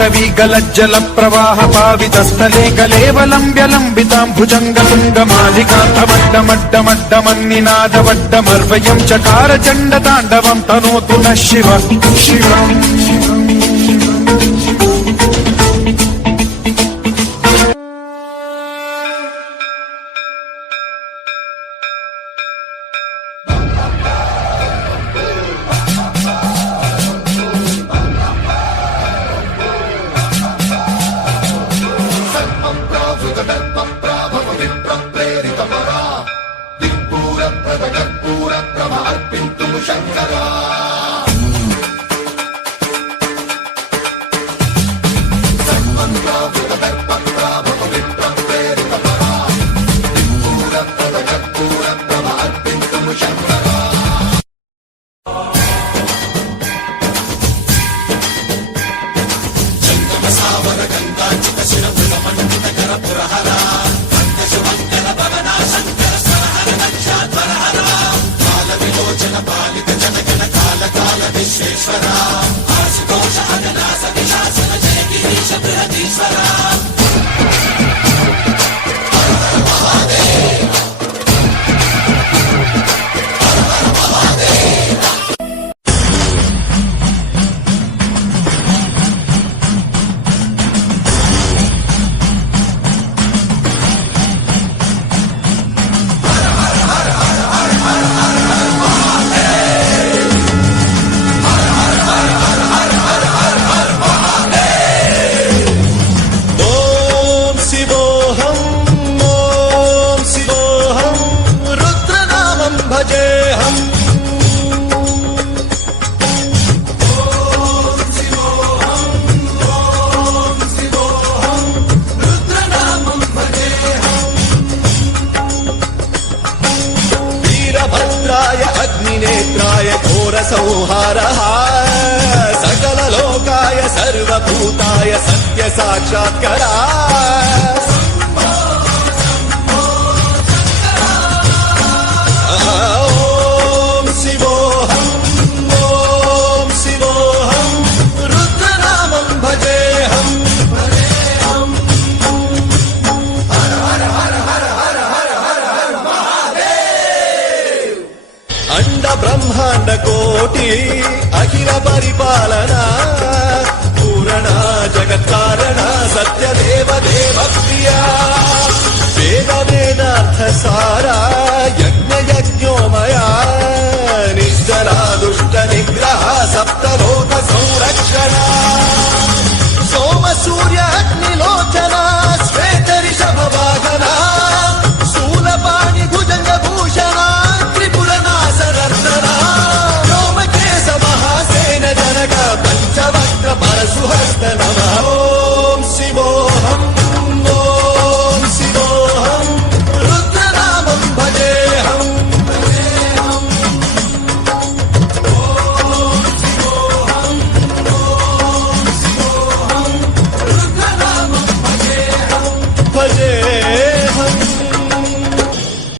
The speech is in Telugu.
పాటవీ గలజ్జల ప్రవాహ పావితస్థలే కలేవలంబ్యలంబితాం భుజంగతుంగమాలికాంతమడ్డమడ్డమడ్డమన్నినాదవడ్డమర్వయం చకార చండ తాండవం తనోతు న శివ శివం. संहारः सकललोकाय सर्वभूताय सत्य साक्षात्करा ओम शिवोऽहं रुद्रनामं भजेऽहं अंड ब्रह्मांड कोटि अखिल परिपालना पूरणा जगत्कारणा सत्यदेव देव प्रिया वेद वेदार्थ सारा यज्ञ यज्ञोमया निश्चला दुष्ट निग्रह सप्तलोक संरक्षणा सोम सूर्य अग्निलोचना